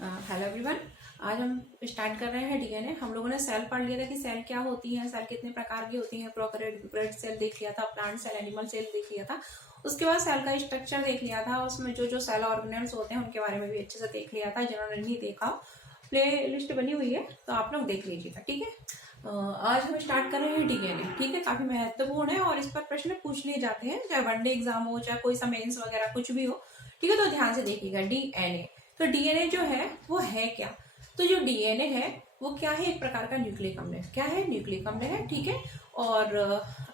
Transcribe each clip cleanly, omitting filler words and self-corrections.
Hello everyone. आज हम start कर रहे हैं डीएनए। हम लोगों ने सेल पढ़ लिया था कि सेल क्या होती है, सेल कितने प्रकार की होती है। प्रोकैरियोट सेल देख लिया था, प्लांट सेल, एनिमल सेल देख लिया था। उसके बाद सेल का स्ट्रक्चर देख लिया था, उसमें जो जो सेल ऑर्गेनेल्स होते हैं उनके बारे में भी अच्छे से देख लिया था। जिन्होंने नहीं देखा, प्ले लिस्ट बनी हुई है तो आप लोग देख लीजिएगा, ठीक है। आज हम स्टार्ट कर रहे हैं डीएनए, ठीक है। काफी महत्वपूर्ण है और इस पर प्रश्न पूछ लिए जाते हैं, चाहे वनडे एग्जाम हो, चाहे कोई सा मेंस वगैरह कुछ भी हो, ठीक है। तो ध्यान से देखिएगा डीएनए। तो डीएनए जो है वो है क्या? तो जो डीएनए है वो क्या है? एक प्रकार का न्यूक्लिक अम्ल है। क्या है? न्यूक्लिक अम्ल है, ठीक है। और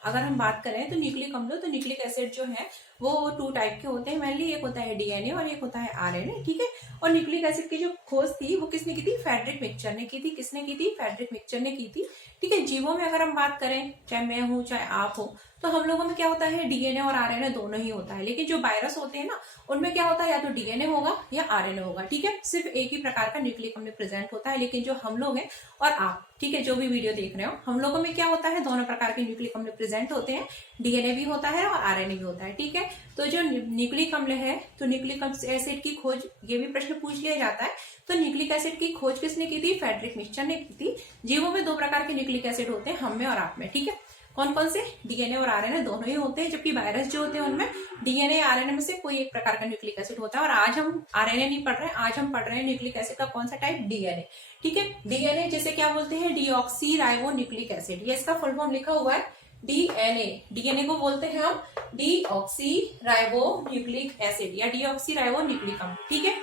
अगर हम बात करें तो न्यूक्लिक अम्ल, तो न्यूक्लिक एसिड जो है वो 2 टाइप के होते हैं मेनली। एक होता है डीएनए और एक होता है आरएनए, ठीक है। और न्यूक्लिक एसिड की जो खोज थी वो किसने की थी? फ्रेडरिक मिक्सचर ने की थी। किसने की थी? फ्रेडरिक मिक्सचर ने की थी, ठीक है। जीवों में अगर हम बात करें, चाहे मैं हूं चाहे आप हो, तो हम लोगों में क्या होता है? डीएनए और आरएनए दोनों ही होता है। लेकिन जो वायरस होते हैं ना, उनमें क्या होता है? या तो डीएनए होगा या आरएनए होगा, ठीक है। सिर्फ एक ही प्रकार का न्यूक्लिक अम्ल प्रेजेंट होता है। लेकिन जो हम लोग हैं और आप, ठीक है, जो भी वीडियो देख रहे हो, हम लोगों में क्या होता है? दोनों प्रकार के न्यूक्लिक अम्ल प्रेजेंट होते हैं। डीएनए भी होता है और आरएनए भी होता है, ठीक है। तो जो न्यूक्लिक अम्ल है, तो न्यूक्लिक एसिड की खोज, ये भी प्रश्न पूछ लिया जाता है। तो न्यूक्लिक एसिड की खोज किसने की थी? फ्रेडरिक मिक्सचर ने की थी। जीवों में 2 प्रकार के न्यूक्लिक एसिड होते हैं, हम में और आप में, ठीक है। कौन कौन से? डीएनए और आरएनए दोनों ही होते हैं। जबकि वायरस जो होते हैं उनमें डीएनए आरएनए में से कोई एक प्रकार का न्यूक्लिक एसिड होता है। और आज हम आरएनए नहीं पढ़ रहे हैं, आज हम पढ़ रहे हैं न्यूक्लिक एसिड का कौन सा टाइप? डीएनए, ठीक है। डीएनए जिसे क्या बोलते हैं? Deoxy ribo nucleic acid. ये इसका फुल फॉर्म लिखा हुआ है डीएनए। डीएनए को बोलते हैं हम डीऑक्सी राइबो न्यूक्लिक एसिड या डीऑक्सी राइबो न्यूक्लिक अम्ल, ठीक है।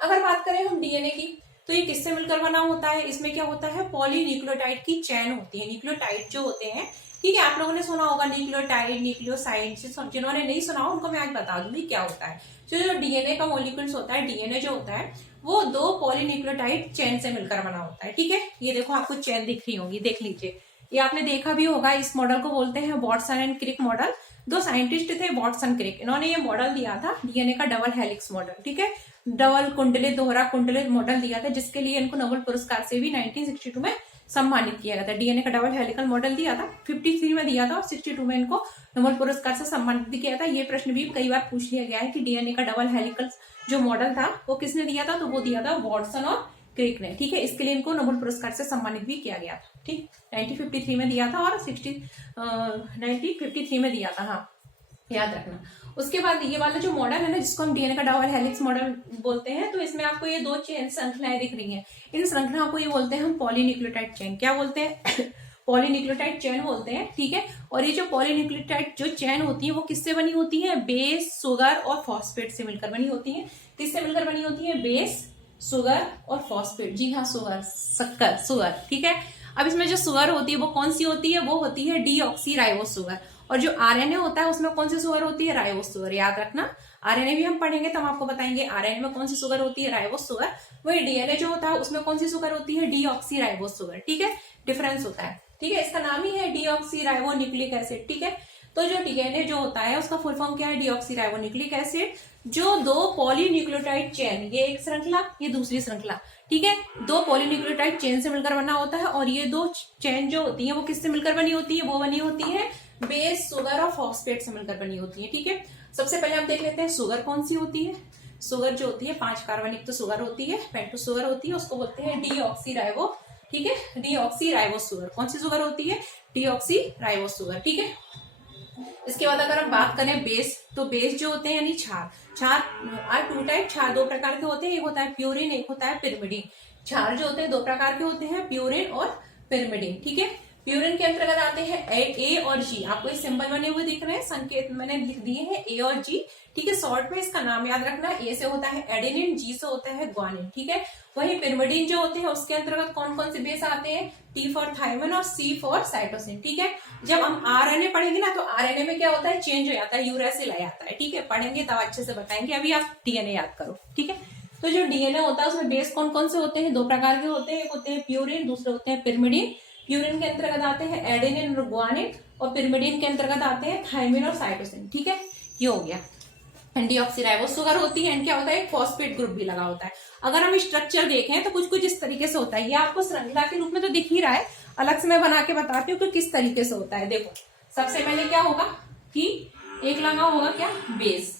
अगर बात करें हम डीएनए की, तो ये किससे मिलकर बना होता है? इसमें क्या होता है? पॉलीन्यूक्लियोटाइड की चेन होती है। न्यूक्लियोटाइड जो होते हैं, ठीक है, आप लोगों ने सुना होगा न्यूक्लियोटाइड, न्यूक्लियोसाइड। जिन्होंने नहीं सुना हो उनको मैं आज बता दूंगी क्या होता है। जो डीएनए का मॉलिक्यूल्स होता है, डीएनए जो होता है वो 2 पॉलीन्यूक्लियोटाइड चेन से मिलकर बना होता है, ठीक है। ये देखो, आपको चेन दिख रही होगी, देख लीजिए। ये आपने देखा भी होगा। इस मॉडल को बोलते हैं Watson and Crick model. 2 scientists थे, वाटसन क्रिक, इन्होंने ये मॉडल दिया था डीएनए का, डबल हेलिक्स मॉडल, ठीक है। डबल कुंडलित, दोहरा कुंडलित मॉडल दिया था, जिसके लिए इनको नोबेल पुरस्कार से भी 1962 में सम्मानित किया गया था। डीएनए का डबल हेलिकल मॉडल दिया था, 53 में दिया था और 62 में इनको नोबेल पुरस्कार से सम्मानित भी किया था। ये प्रश्न भी कई बार पूछ लिया गया है कि डीएनए का डबल हेलिकल जो मॉडल था वो किसने दिया था? तो वो दिया था वाटसन और क्रिक ने, ठीक है। इसके लिए इनको नोबेल पुरस्कार से सम्मानित भी किया गया था, ठीक। 1953 में दिया था और 1953 में दिया था, हाँ, याद रखना। उसके बाद ये वाला जो मॉडल है ना, जिसको हम डीएनए का डबल हेलिक्स मॉडल बोलते हैं, तो इसमें आपको ये 2 चेन श्रृंखलाएं दिख रही हैं। इन श्रृंखलाओं को ये बोलते हैं हम पॉलीन्यूक्लियोटाइड चेन। क्या बोलते हैं? पॉलीन्यूक्लियोटाइड चेन बोलते हैं, ठीक है। और ये जो पॉलीन्यूक्लियोटाइड जो चेन होती है वो किससे बनी होती है? बेस, सुगर और फॉस्फेट से मिलकर बनी होती है। किससे मिलकर बनी होती है? बेस, सुगर और फॉस्फेट। जी हाँ, सुगर, शक्कर, सुगर, ठीक है। अब इसमें जो सुगर होती है वो कौन सी होती है? वो होती है डीऑक्सी राइबो सुगर। और जो आरएनए होता है उसमें कौन सी सुगर होती है? Ribose sugar. याद रखना, आरएनए भी हम पढ़ेंगे तो हम आपको बताएंगे आरएनए में कौन सी सुगर होती है? Ribose sugar. वही डीएनए जो होता है उसमें कौन सी सुगर होती है? डीऑक्सी राइबोस सुगर, ठीक है। डिफरेंस होता है, ठीक है। इसका नाम ही है डीऑक्सी राइबो न्यूक्लिक एसिड, ठीक है। तो जो डीएनए जो होता है उसका फुल फॉर्म क्या है? Deoxy ribo nucleic acid. जो 2 पॉलीन्यूक्लियोटाइड चेन, ये एक श्रृंखला, ये दूसरी श्रृंखला, ठीक है, 2 पॉलीन्यूक्लियोटाइड चेन से मिलकर बना होता है। और ये 2 चेन जो होती है वो किससे मिलकर बनी होती है? वो बनी होती है बेस, सुगर और फॉस्फेट से मिलकर बनी होती है, ठीक है। सबसे पहले हम देख लेते हैं सुगर कौन सी होती है। सुगर जो होती है 5 कार्बनिक तो सुगर होती है, पेंटो सुगर होती है, उसको बोलते हैं डीऑक्सी राइबो, ठीक है। Deoxy ribo sugar. कौन सी सुगर होती है? डीऑक्सी राइबो सुगर, ठीक है। इसके बाद अगर हम बात करें बेस, तो बेस जो होते हैं यानी क्षार, क्षार 2 टाइप, क्षार 2 प्रकार के होते हैं। एक होता है प्यूरिन, एक होता है पिरिमिडिन। क्षार जो होते हैं 2 प्रकार के होते हैं, प्यूरिन और पिरिमिडिन, ठीक है। प्यूरिन के अंतर्गत आते हैं ए और जी। आपको ये सिंबल बने हुए दिख रहे हैं, संकेत मैंने लिख दिए हैं ए और जी, ठीक है। शॉर्ट में इसका नाम याद रखना, ए से होता है एडेनिन, जी से होता है ग्वानिन, ठीक है। वही पिरिमिडिन जो होते हैं उसके अंतर्गत कौन कौन से बेस आते हैं? टी फॉर थायमिन और सी फॉर साइटोसिन, ठीक है। जब हम आरएनए पढ़ेंगे ना तो आरएनए में क्या होता है? चेंज हो जाता है, यूरेसिल आ जाता है, ठीक है। पढ़ेंगे तब अच्छे से बताएंगे, अभी आप डीएनए याद करो, ठीक है। तो जो डीएनए होता है उसमें बेस कौन कौन से होते हैं? 2 प्रकार के होते हैं, एक होते हैं प्यूरिन, दूसरे होते हैं पिरिमिडिन। प्यूरिन के अंतर्गत आते हैं एडेनिन और ग्वानिन, और पिरिमिडिन के अंतर्गत आते हैं थायमिन और साइटोसिन, ठीक है। ये हो गया। डीऑक्सीराइबोस सुगर होती है, क्या होता है? एक फॉस्फेट ग्रुप भी लगा होता है। अगर हम स्ट्रक्चर देखें तो कुछ कुछ इस तरीके से होता है। ये आपको श्रृंखला के रूप में तो दिख ही रहा है, अलग से मैं बना के बताती हूँ कि किस तरीके से होता है। देखो, सबसे पहले क्या होगा कि एक लगा होगा क्या? बेस,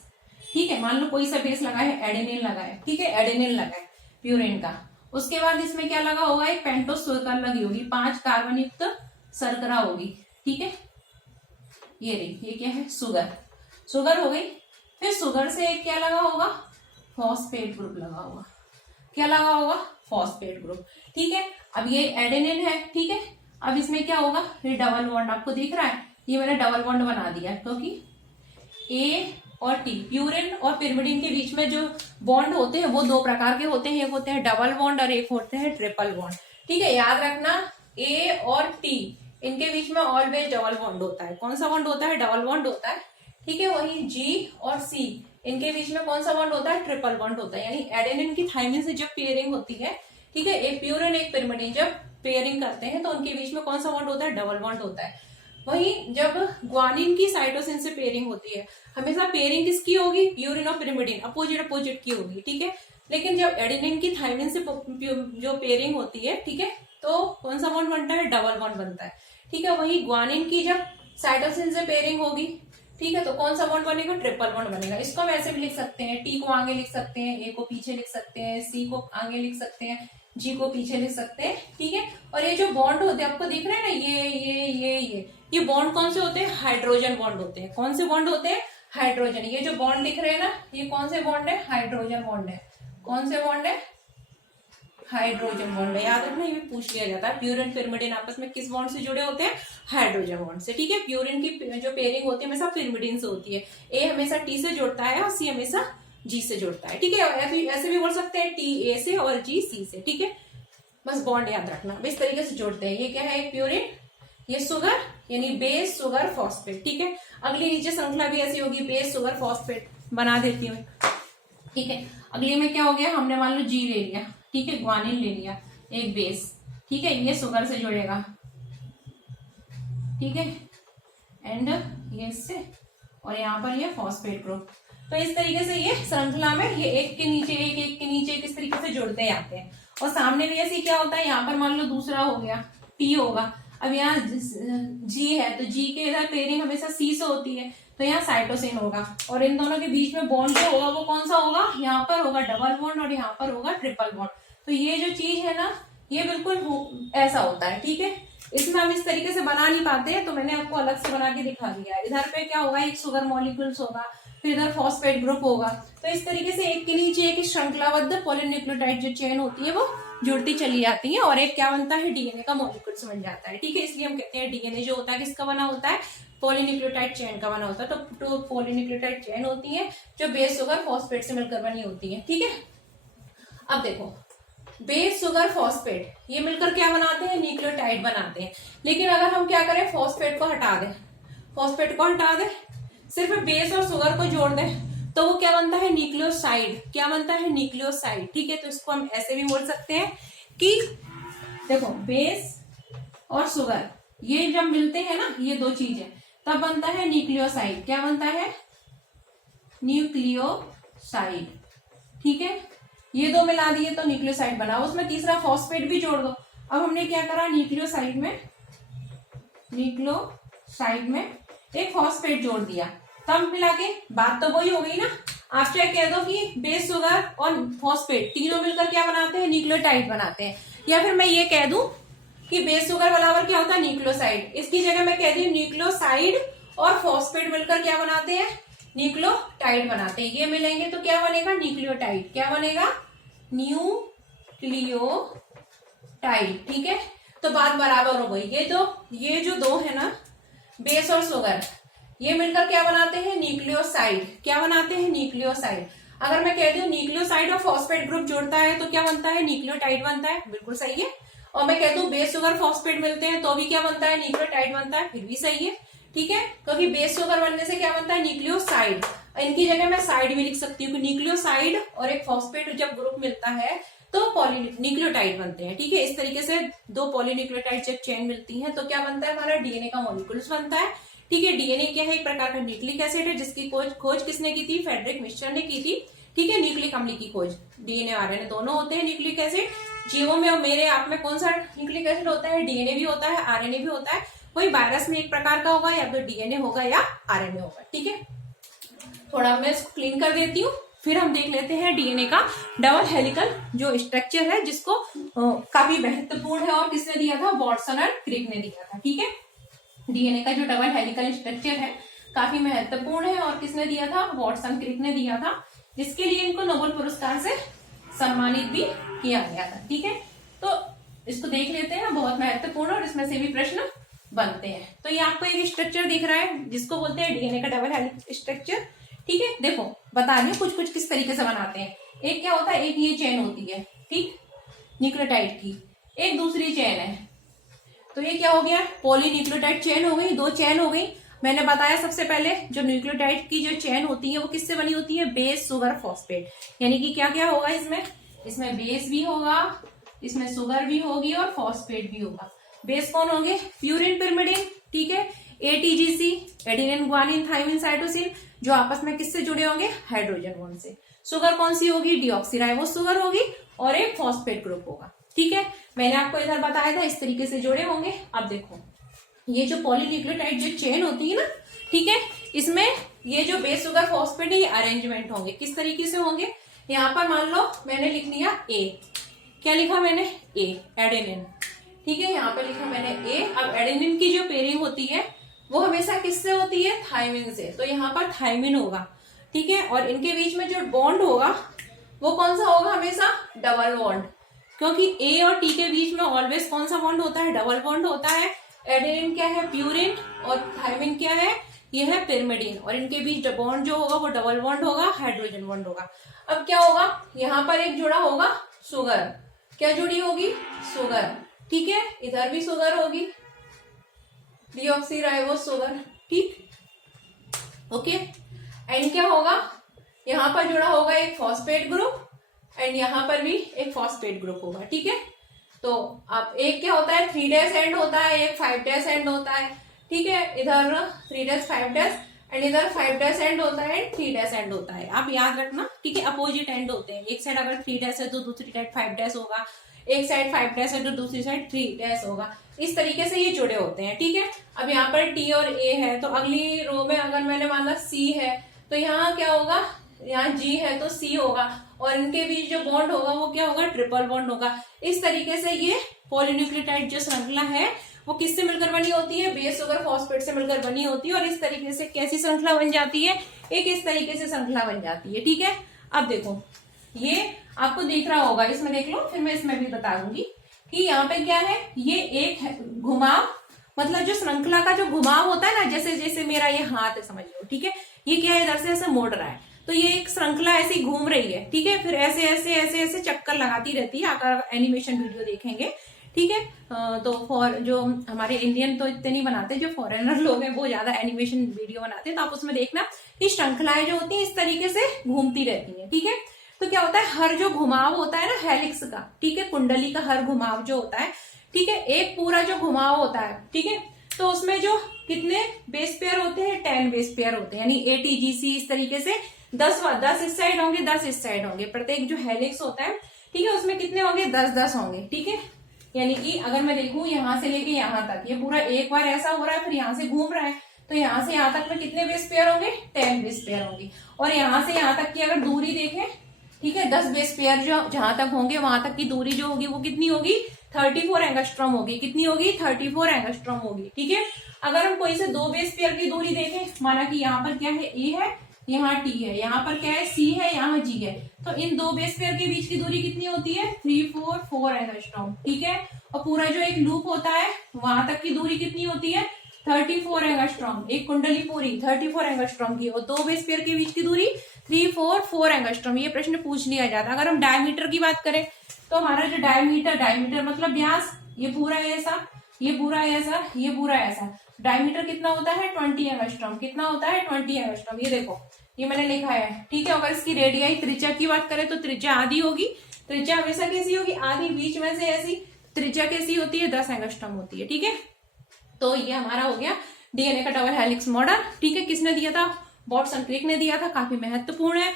ठीक है। मान लो कोई सा बेस लगा है, एडेनिन लगा है, ठीक है, एडेनिन लगा है। प्यूरिन का। उसके बाद इसमें क्या लगा होगा, एक पेंटोस सुगर लगी होगी, 5 कार्बन युक्त शर्करा होगी, ठीक है। ये रही, ये क्या है, शुगर, शुगर हो गई। फिर शुगर से एक क्या लगा होगा, फॉस्फेट ग्रुप लगा होगा। क्या लगा होगा, फॉस्फेट ग्रुप, ठीक है। अब ये एडेनिन है, ठीक है। अब इसमें क्या होगा, ये डबल बॉन्ड आपको दिख रहा है, ये मैंने डबल बॉन्ड बना दिया क्योंकि ए और टी, प्यूरिन और पिरिमिडिन के बीच में जो बॉन्ड होते हैं वो 2 प्रकार के होते हैं, एक होते हैं डबल बॉन्ड और एक होते हैं ट्रिपल बॉन्ड, ठीक है। याद रखना, ए और टी इनके बीच में ऑलवेज डबल बॉन्ड होता है। कौन सा बॉन्ड होता है, डबल बॉन्ड होता है, ठीक है। वही जी और सी इनके बीच में कौन सा बॉन्ड होता है, ट्रिपल बॉन्ड होता है। यानी एडेनिन की थायमिन से जब पेयरिंग होती है, ठीक है, एक प्यूरिन एक पिरिमिडिन जब पेयरिंग करते हैं तो उनके बीच में कौन सा बॉन्ड होता है, डबल बॉन्ड होता है। वहीं जब ग्वानिन की साइटोसिन से पेयरिंग होती है, हमेशा पेयरिंग किसकी होगी, प्यूरिन और पिरिमिडिन अपोजिट अपोजिट की होगी, ठीक है। लेकिन जब एडेनिन की थायमिन से जो पेयरिंग होती है, ठीक है, तो कौन सा बॉन्ड बनता है, डबल बॉन्ड बनता है, ठीक है। वही ग्वानिन की जब साइटोसिन से पेयरिंग होगी, ठीक है, तो कौन सा बॉन्ड बनेगा, ट्रिपल बॉन्ड बनेगा। इसको हम ऐसे भी लिख सकते हैं, टी को आगे लिख सकते हैं, ए को पीछे लिख सकते हैं, सी को आगे लिख सकते हैं, जी को पीछे लिख सकते हैं, ठीक है। और ये जो बॉन्ड होते हैं आपको दिख रहे हैं ना, ये बॉन्ड कौन से होते हैं, हाइड्रोजन बॉन्ड होते हैं। कौन से बॉन्ड होते हैं, हाइड्रोजन। ये जो बॉन्ड दिख रहे हैं ना, ये कौन से बॉन्ड है, हाइड्रोजन बॉन्ड है। कौन से बॉन्ड है, हाइड्रोजन बॉन्ड है। याद रखना, ये पूछ लिया जाता है, प्यूरिन पिरिमिडिन आपस में किस बॉन्ड से जुड़े होते हैं, हाइड्रोजन बॉन्ड से, ठीक है। प्यूरिन की जो पेयरिंग होती है हमेशा पिरिमिडिन से होती है, ए हमेशा टी से जुड़ता है और सी हमेशा जी से जुड़ता है, ठीक है। ऐसे भी बोल सकते हैं, टी ए से और जी सी से, ठीक है। बस बॉन्ड याद रखना, इस तरीके से जोड़ते हैं। ये क्या है, एक प्यूरिन, ये शुगर यानी बेस शुगर फॉस्फेट, ठीक है। अगली नीचे श्रृंखला भी ऐसी होगी, बेस शुगर फॉस्फेट बना देती हूँ, ठीक है। अगली में क्या हो गया, हमने मान लो जी ले लिया, ठीक है, ग्वानिन ले लिया, एक बेस, ठीक है, ये शुगर से जुड़ेगा, ठीक है, एंड ये इससे, और यहाँ पर ये फॉस्फेट ग्रुप। तो इस तरीके से ये श्रृंखला में ये एक के नीचे एक, एक के नीचे एक, इस तरीके से जुड़ते जाते हैं। और सामने भी ऐसे क्या होता है, यहाँ पर मान लो दूसरा हो गया, टी होगा। अब यहाँ जी है तो जी के इधर पेयरिंग हमेशा सी से होती है, तो यहाँ साइटोसिन होगा। और इन दोनों के बीच में बॉन्ड जो होगा वो कौन सा होगा, यहाँ पर होगा डबल बॉन्ड और यहाँ पर होगा ट्रिपल बॉन्ड। तो ये जो चीज है ना, ये बिल्कुल ऐसा होता है, ठीक है। इसमें हम इस तरीके से बना नहीं पाते हैं, तो मैंने आपको अलग से बना के दिखा दिया है। इधर पे क्या होगा, एक शुगर मॉलिक्यूल्स होगा, फिर इधर फॉस्फेट ग्रुप होगा। तो इस तरीके से एक के नीचे एक श्रृंखलाबद्ध पॉलीन्यूक्लियोटाइड जो चेन होती है वो जुड़ती चली जाती है और एक क्या बनता है, डीएनए का मॉलिक्यूल्स बन जाता है, ठीक है। इसलिए हम कहते हैं डीएनए जो होता है किसका बना होता है, पॉलीन्यूक्लियोटाइड चेन का बना होता है। तो पॉलीन्यूक्लियोटाइड चेन होती है जो बेस शुगर फॉस्फेट से मिलकर बनी होती है, ठीक है। अब देखो, बेस शुगर फॉस्फेट ये मिलकर क्या बनाते हैं, न्यूक्लियोटाइड बनाते हैं। लेकिन अगर हम क्या करें, फॉस्फेट को हटा दें, फॉस्फेट को हटा दें, सिर्फ बेस और शुगर को जोड़ दें, तो वो क्या बनता है, न्यूक्लियोसाइड। क्या बनता है, न्यूक्लियोसाइड, ठीक है। तो इसको हम ऐसे भी बोल सकते हैं कि देखो, बेस और शुगर ये जब मिलते हैं ना, ये 2 चीजें, तब बनता है न्यूक्लियोसाइड। क्या बनता है, न्यूक्लियोसाइड, ठीक है। ये 2 मिला दिए तो न्यूक्लियोसाइड बना, उसमें तीसरा फॉस्फेट भी जोड़ दो। अब हमने क्या करा, न्यूक्लियोसाइड में एक फॉस्फेट जोड़ दिया, तब मिला के बात तो वही हो गई ना। आप चाहे कह दो कि बेस शुगर और फॉस्फेट तीनों मिलकर क्या बनाते हैं, न्यूक्लियोटाइड बनाते हैं, या फिर मैं ये कह दूं कि बेस शुगर बराबर क्या होता है, न्यूक्लियोसाइड। इसकी जगह मैं कह दी न्यूक्लियोसाइड और फॉस्फेट मिलकर क्या बनाते हैं, न्यूक्लियोटाइड बनाते हैं। ये मिलेंगे तो क्या बनेगा, न्यूक्लियोटाइड। क्या बनेगा, न्यूक्लियोटाइड, ठीक है। तो बात बराबर हो गई। ये जो 2 है ना, बेस और शुगर, ये मिलकर क्या बनाते हैं, न्यूक्लियोसाइड। क्या बनाते हैं, न्यूक्लियोसाइड। अगर मैं कह दूं न्यूक्लियोसाइड और फॉस्फेट ग्रुप जुड़ता है तो क्या बनता है, न्यूक्लियोटाइड बनता है, बिल्कुल सही है। और मैं कह दूं बेस शुगर फॉस्फेट मिलते हैं तो भी क्या बनता है, न्यूक्लियोटाइड बनता है, फिर भी सही है, ठीक है। क्योंकि बेस शुगर बनने से क्या बनता है, न्यूक्लियोसाइड। इनकी जगह मैं साइड भी लिख सकती हूँ, न्यूक्लियोसाइड और एक फॉस्फेट जब ग्रुप मिलता है तो न्यूक्लियोटाइड बनते हैं, ठीक है। इस तरीके से 2 पॉलीन्यूक्लियोटाइड जब चेन मिलती है तो क्या बनता है, हमारा डीएनए का मॉलिक्यूल्स बनता है, ठीक है। डीएनए क्या है, एक प्रकार का न्यूक्लिक एसिड है जिसकी खोज किसने की थी, फ्रेडरिक मिस्चर ने की थी, ठीक है। न्यूक्लिक अम्ल की खोज, डीएनए आरएनए दोनों होते हैं न्यूक्लिक एसिड। जीवों में और मेरे आप में कौन सा न्यूक्लिक एसिड होता है, डीएनए भी होता है, आरएनए भी होता है। कोई वायरस में एक प्रकार का होगा, या तो डीएनए होगा या आरएनए होगा, ठीक है। थोड़ा मैं इसको क्लीन कर देती हूँ। फिर हम देख लेते हैं डीएनए का डबल हेलिकल जो स्ट्रक्चर है, जिसको काफी महत्वपूर्ण है और किसने दिया था, वाटसन और क्रिक ने दिया था। ठीक है, डीएनए का जो डबल हेलिकल स्ट्रक्चर है काफी महत्वपूर्ण है और किसने दिया था, वाटसन क्रिक ने दिया था, जिसके लिए इनको नोबेल पुरस्कार से सम्मानित भी किया गया था। ठीक है, तो इसको देख लेते हैं, बहुत महत्वपूर्ण और इसमें से भी प्रश्न बनते हैं। तो ये आपको एक स्ट्रक्चर दिख रहा है जिसको बोलते हैं डीएनए का डबल हेलिकल स्ट्रक्चर। ठीक है, देखो बता दें कुछ कुछ किस तरीके से बनाते हैं। एक क्या होता है, एक ये चेन होती है, ठीक, न्यूक्लियोटाइड की, एक दूसरी चेन है, तो ये क्या हो गया, पॉलीन्यूक्लियोटाइड चेन हो गई, 2 चेन हो गई। मैंने बताया सबसे पहले जो न्यूक्लियोटाइड की जो चेन होती है वो किससे बनी होती है, बेस शुगर फॉस्फेट, यानी कि क्या क्या होगा इसमें बेस भी होगा, इसमें शुगर भी होगी और फॉस्फेट भी होगा। बेस कौन होंगे, प्यूरिन पिरिमिडिन, ठीक है, ATGC, adenine guanine thymine cytosine, जो आपस में किससे जुड़े होंगे, हाइड्रोजन बॉन्ड से। शुगर कौन सी होगी, डीऑक्सीराइबोस शुगर होगी और एक फॉस्फेट ग्रुप होगा। ठीक है, मैंने आपको इधर बताया था इस तरीके से जुड़े होंगे। अब देखो ये जो पॉलीन्यूक्लियोटाइड जो चेन होती है ना, ठीक है, इसमें ये जो बेस शुगर फॉस्फेट है ये अरेंजमेंट होंगे, किस तरीके से होंगे, यहाँ पर मान लो मैंने लिख लिया ए, क्या लिखा मैंने, ए एडेनिन, ठीक है, यहाँ पे लिखा मैंने ए। अब एडेनिन की जो पेयरिंग होती है वो हमेशा किससे होती है, थाइमिन से, तो यहाँ पर थाइमिन होगा। ठीक है, और इनके बीच में जो बॉन्ड होगा वो कौन सा होगा, हमेशा डबल बॉन्ड, क्योंकि ए और टी के बीच में ऑलवेज कौन सा बॉन्ड होता है, डबल बॉन्ड होता है। एडेनिन क्या है, प्यूरिन, और थाइमिन क्या है, ये है पिरिमिडिन, और इनके बीच बॉन्ड जो होगा वो डबल बॉन्ड होगा, हाइड्रोजन बॉन्ड होगा। अब क्या होगा, यहाँ पर एक जुड़ा होगा शुगर, क्या जुड़ी होगी, शुगर, ठीक है, इधर भी शुगर होगी, डीऑक्सीराइबोस शुगर, ठीक, ओके। एंड क्या होगा, यहाँ पर जुड़ा होगा एक फॉस्फेट ग्रुप एंड यहाँ पर भी एक फॉस्फेट ग्रुप होगा। ठीक है, तो अब एक क्या होता है, 3' एंड होता है, एक 5' एंड होता है। ठीक है, इधर 3' 5' एंड इधर 5' एंड होता है, 3' एंड होता है। आप याद रखना, ठीक है, अपोजिट एंड होते हैं, एक साइड अगर 3' है तो दूसरी साइड 5' होगा, एक साइड 5' है तो दूसरी साइड 3' होगा, इस तरीके से ये जुड़े होते हैं। ठीक है, अब यहाँ पर टी और ए है, तो अगली रो में अगर मैंने माना सी है तो यहाँ क्या होगा, यहाँ जी है तो सी होगा, और इनके बीच जो बॉन्ड होगा वो क्या होगा, ट्रिपल बॉन्ड होगा। इस तरीके से ये पॉलीन्यूक्लियोटाइड जो श्रृंखला है वो किससे मिलकर बनी होती है, बेस शुगर फॉस्फेट से मिलकर बनी होती है, और इस तरीके से कैसी श्रृंखला बन जाती है, एक इस तरीके से श्रृंखला बन जाती है। ठीक है, अब देखो ये आपको दिख रहा होगा, इसमें देख लो, फिर मैं इसमें भी बता दूंगी कि यहाँ पे क्या है, ये एक है घुमाव, मतलब जो श्रृंखला का जो घुमाव होता है ना, जैसे जैसे मेरा ये हाथ है समझ लो, ठीक है, ये क्या है, इधर से ऐसे मोड़ रहा है, तो ये एक श्रृंखला ऐसी घूम रही है। ठीक है, फिर ऐसे ऐसे ऐसे ऐसे चक्कर लगाती रहती है, अगर एनिमेशन वीडियो देखेंगे। ठीक है, तो फॉर जो हमारे इंडियन तो इतने नहीं बनाते, जो फॉरेनर लोग हैं वो ज्यादा एनिमेशन वीडियो बनाते हैं, तो आप उसमें देखना कि श्रृंखलाएं जो होती है इस तरीके से घूमती रहती है। ठीक है, तो क्या होता है, हर जो घुमाव होता है ना हेलिक्स का, ठीक है, कुंडली का हर घुमाव जो होता है, ठीक है, एक पूरा जो घुमाव होता है, ठीक है, तो उसमें जो कितने बेस पेयर होते हैं, 10 बेस पेयर होते हैं, यानी एटीजीसी, इस तरीके से 10 इस साइड होंगे, 10 इस साइड होंगे, प्रत्येक जो हेलिक्स होता है, ठीक है, उसमें कितने होंगे, 10 होंगे। ठीक है, यानी कि अगर मैं देखूं यहाँ से लेके यहाँ तक, ये पूरा एक बार ऐसा हो रहा है, फिर यहाँ से घूम रहा है, तो यहाँ से यहाँ तक में कितने बेस पेयर होंगे, 10 बेस पेयर होंगे, और यहाँ से यहाँ तक की अगर दूरी देखें, ठीक है, 10 बेस पेयर जो जहां तक होंगे वहां तक की दूरी जो होगी वो कितनी होगी, 34 एंगस्ट्रॉम होगी, कितनी होगी, 34 एंगस्ट्रॉम होगी। ठीक है, अगर हम कोई से 2 बेस पेयर की दूरी देखें, माना कि यहाँ पर क्या है, ए है, यहाँ टी है, यहाँ पर क्या है, सी है, यहाँ जी है, तो इन 2 बेस पेयर के बीच की दूरी कितनी होती है, 344 एंगस्ट्रॉम। ठीक है, और पूरा जो एक लूप होता है वहां तक की दूरी कितनी होती है, 34 एंगस्ट्रॉम, एक कुंडली पूरी 34 एंगस्ट्रॉम की, और 2 बेस पेयर के बीच की दूरी 344 एंगस्ट्रॉम। ये प्रश्न पूछ लिया जाता है। अगर हम डायमीटर की बात करें तो हमारा जो डायमीटर मतलब व्यास, ये पूरा ऐसा, ये पूरा ऐसा, ये पूरा ऐसा, डायमीटर कितना होता है, 20 एंगस्ट्रॉम, कितना होता है, 20 एंगस्ट्रॉम। ये देखो ये मैंने लिखा है। ठीक है, अगर इसकी रेडियाई त्रिज्या की बात करें तो त्रिज्या आधी होगी, त्रिज्या हमेशा कैसी होगी, आधी, बीच में से ऐसी, त्रिज्या कैसी होती है, 10 एंगस्ट्रॉम होती है। ठीक है, तो ये हमारा हो गया डीएनए का डबल हेलिक्स मॉडल। ठीक है, किसने दिया था, वाटसन क्रिक ने दिया था, काफी महत्वपूर्ण है।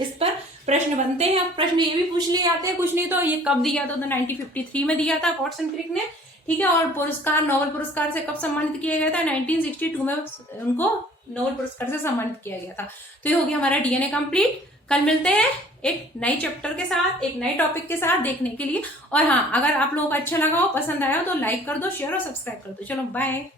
इस पर प्रश्न बनते हैं। अब प्रश्न ये भी पूछ लिए जाते हैं, कुछ नहीं तो ये कब दिया था, तो 1953 में दिया था वाटसन क्रिक ने। ठीक है, और पुरस्कार, नोबेल पुरस्कार से कब सम्मानित किया गया था, 1962 में उनको नोबेल पुरस्कार से सम्मानित किया गया था। तो ये हो गया हमारा डीएनए कंप्लीट। कल मिलते हैं एक नई चैप्टर के साथ, एक नए टॉपिक के साथ देखने के लिए। और हाँ, अगर आप लोगों को अच्छा लगा हो, पसंद आया हो तो लाइक कर दो, शेयर और सब्सक्राइब कर दो। चलो बाय।